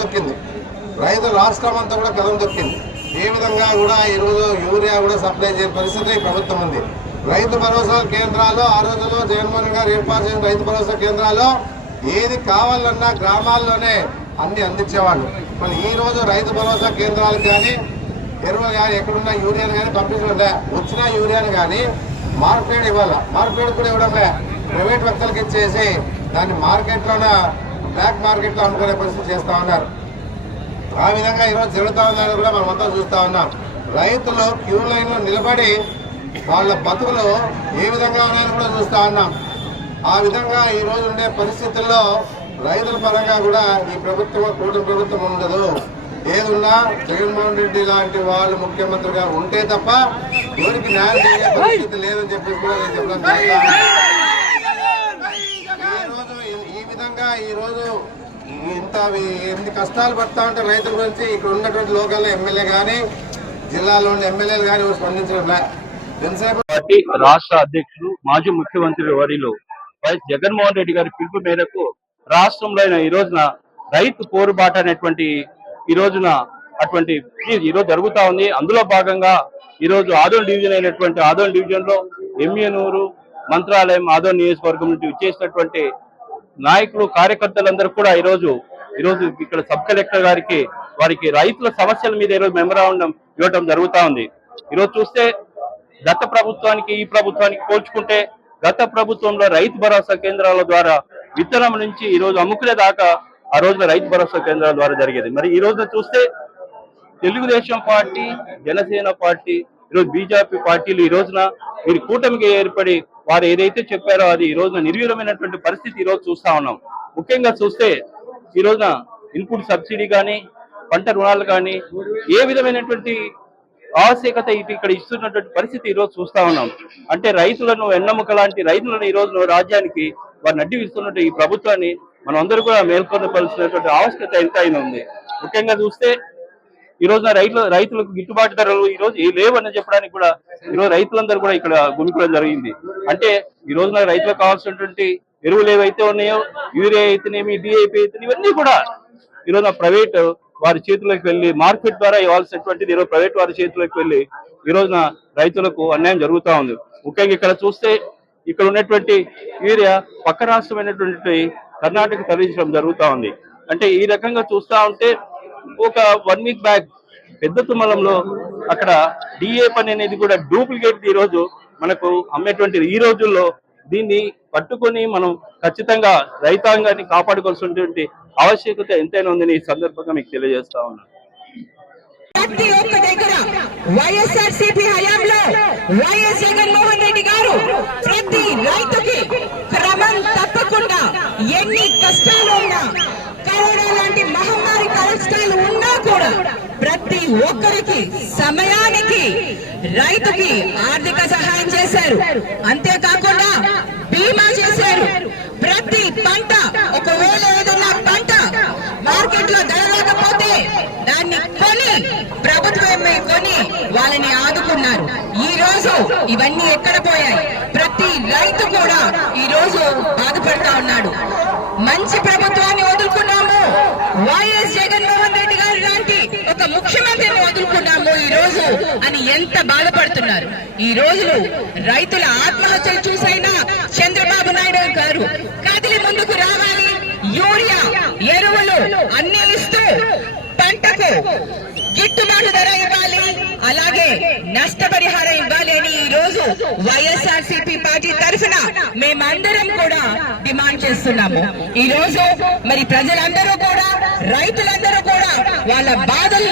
తొక్కింది రైతు రాష్ట్రం అంతా కూడా కథం తొక్కింది ఏ విధంగా కూడా ఈరోజు యూరియా కూడా సప్లై చేసే పరిస్థితి ప్రభుత్వం ఉంది. రైతు భరోసా కేంద్రాలు ఆ రోజుల్లో జగన్మోహన్ గారు ఏర్పాటు చేసిన రైతు భరోసా కేంద్రాలు ఏది కావాలన్నా గ్రామాల్లోనే అన్ని అందించేవాళ్ళు. మరి ఈరోజు రైతు భరోసా కేంద్రాలు కానీ ఎరువులు కానీ ఎక్కడున్న యూరియాను కానీ పంపించడం వచ్చిన యూరియాను కానీ మార్కెట్ ఇవ్వాలి? మార్కెట్ కూడా ఇవ్వడం ప్రైవేట్ వ్యక్తులకు ఇచ్చేసి దాన్ని మార్కెట్లోన బ్లాక్ మార్కెట్లో అమ్ముకునే పరిస్థితి చేస్తా ఉన్నారు. ఆ విధంగా ఈరోజు జరుగుతా ఉందని కూడా మనం అంతా చూస్తా ఉన్నాం. రైతులు క్యూ లైన్లో నిలబడి వాళ్ళ బతుకులు ఏ విధంగా ఉన్నాయని కూడా చూస్తా ఉన్నాం. ఆ విధంగా ఈ రోజు ఉండే పరిస్థితుల్లో రైతుల పరంగా కూడా ఈ ప్రభుత్వం కూటమి ప్రభుత్వం ఉండదు. ఏదున్నా జగన్మోహన్ రెడ్డి లాంటి వాళ్ళు ముఖ్యమంత్రిగా ఉంటే తప్ప ఎవరికి న్యాయం చేసే పరిస్థితి లేదని చెప్పేసి కూడా నేను చెప్పడం జరుగుతా ఈ రోజు ఈ- ఈ విధంగా ఈ రోజు ఇంత ఎన్ని కష్టాలు పడతా ఉంటే రైతుల గురించి ఇక్కడ ఉన్నటువంటి లోకల్ ఎమ్మెల్యే కానీ జిల్లాలో ఎమ్మెల్యేలు కానీ స్పందించడం ఎంతసేపు పార్టీ రాష్ట్ర అధ్యక్షులు మాజీ ముఖ్యమంత్రి వరిలో వైఎస్ జగన్మోహన్ రెడ్డి గారి పిలుపు మేరకు రాష్ట్రంలో అయిన ఈ రోజున రైతు పోరుబాట అనేటువంటి ఈ రోజున అటువంటి ఈ- రోజు జరుగుతా ఉంది. అందులో భాగంగా ఈ రోజు ఆదోన్ డివిజన్ అయినటువంటి ఆదోన్ డివిజన్లో ఎంఏనూరు మంత్రాలయం ఆదోన్ నియోజకవర్గం నుంచి వచ్చేసినటువంటి నాయకులు కార్యకర్తలందరూ కూడా ఈ రోజు ఈ రోజు ఇక్కడ సబ్ కలెక్టర్ గారికి వారికి రైతుల సమస్యల మీద ఈరోజు మెమరాండం ఇవ్వటం జరుగుతూ ఉంది. ఈరోజు చూస్తే గత ప్రభుత్వానికి ఈ ప్రభుత్వానికి పోల్చుకుంటే గత ప్రభుత్వంలో రైతు భరోసా కేంద్రాల ద్వారా విత్తనం నుంచి ఈ రోజు అమ్ముకునే దాకా ఆ రోజున రైతు భరోసా కేంద్రాల ద్వారా జరిగేది. మరి ఈ రోజున చూస్తే తెలుగుదేశం పార్టీ జనసేన పార్టీ ఈరోజు బీజేపీ పార్టీలు ఈ రోజున మీరు కూటమికి ఏర్పడి వారు ఏదైతే చెప్పారో అది ఈ రోజున నిర్వీరమైనటువంటి పరిస్థితి ఈ రోజు చూస్తా ఉన్నాం. ముఖ్యంగా చూస్తే ఈ రోజున ఇన్పుట్ సబ్సిడీ కానీ పంట రుణాలు కానీ ఏ విధమైనటువంటి ఆవశ్యకత ఇటు ఇక్కడ ఇస్తున్నటువంటి పరిస్థితి ఈ రోజు చూస్తా ఉన్నాం. అంటే రైతులను ఎన్నముక లాంటి రైతులను ఈ రోజు రాజ్యానికి వారు నడ్డి విస్తున్నట్టు ఈ ప్రభుత్వాన్ని మనం అందరూ కూడా మేల్కొనవలసినటువంటి ఆవశ్యకత ఎంతైనా ఉంది. ముఖ్యంగా చూస్తే ఈ రోజున రైతులు రైతులకు గిట్టుబాటు ధరలు ఈ రోజు లేవని చెప్పడానికి కూడా ఈ రోజు రైతులందరూ కూడా ఇక్కడ గుమికూడడం జరిగింది. అంటే ఈ రోజున రైతులకు కావాల్సినటువంటి ఎరువులు ఏవైతే ఉన్నాయో యూరియా అయితేనేమి డిఐపి అయితేనే ఇవన్నీ కూడా ఈ రోజున ప్రైవేట్ వారి చేతులకు వెళ్ళి మార్కెట్ ద్వారా ఇవ్వాల్సినటువంటిది ఈరోజు ప్రైవేట్ వారి చేతులకు వెళ్ళి ఈ రోజున రైతులకు అన్యాయం జరుగుతా ఉంది. ముఖ్యంగా ఇక్కడ చూస్తే ఇక్కడ ఉన్నటువంటి యూరియా పక్క రాష్ట్రమైనటువంటి కర్ణాటక తరలించడం జరుగుతా ఉంది. అంటే ఈ రకంగా చూస్తా ఉంటే ఒక వన్ వీక్ బ్యాక్ పెద్ద తుమ్మలంలో అక్కడ డిఏ పని అనేది కూడా డూప్లికేట్ ఈ రోజు మనకు అమ్మేటువంటి ఈ రోజుల్లో దీన్ని పట్టుకొని మనం ఖచ్చితంగా రైతాంగాన్ని కాపాడుకోవాల్సినటువంటి ఆవశ్యకత ఎంతైనా ఉందని ఈ సందర్భంగా మీకు తెలియజేస్తా ఉన్నాను. ప్రతి ఒక్క దగ్గర వైఎస్ఆర్ సిపి హయాంలో వైఎస్ జగన్మోహన్ రెడ్డి గారు ప్రతి రైతుకి క్రమం తప్పకుండా ఎన్ని కష్టాలు ఉన్నా కరోనా లాంటి మహమ్మారి కష్టాలు ఉన్నా కూడా ప్రతి ఒక్కరికి సమయానికి రైతుకి ఆర్థిక సహాయం చేశారు. అంతేకాకుండా బీమా చేశారు. ప్రతి పంట ఒకవేళ ఏదైనా పంట మార్కెట్లో ధర లేకపోతే దాన్ని కొని ప్రభుత్వమే కొని వాళ్ళని ఆదుకున్నారు. ఈ రోజు ఇవన్నీ ఎక్కడ పోయాయి? ప్రతి రైతు కూడా ఈ రోజు బాధపడతా ఉన్నాడు. మంచి ప్రభుత్వాన్ని వదులుకున్నాము. వైఎస్ జగన్మోహన్ రెడ్డి గారు లాంటి ఒక ముఖ్యమంత్రిని వదులుకున్నాము ఈ రోజు అని ఎంత బాధపడుతున్నారు? ఈ రోజులు రైతుల ఆత్మహత్యలు చూసైనా చంద్రబాబు నాయుడు గారు కదిలి ముందుకు రావాలి. యూరియా ఎరువులు అన్ని ఇస్తూ పంటకు గిట్టుబాటు ధర ఇవ్వాలి. అలాగే నష్టపరిహారం ఇవ్వాలి అని ఈ రోజు వైఎస్ఆర్ సిపి పార్టీ తరఫున మేమందరం కూడా డిమాండ్ చేస్తున్నాము. ఈ రోజు మరి ప్రజలందరూ కూడా రైతులందరూ కూడా వాళ్ళ బాధలు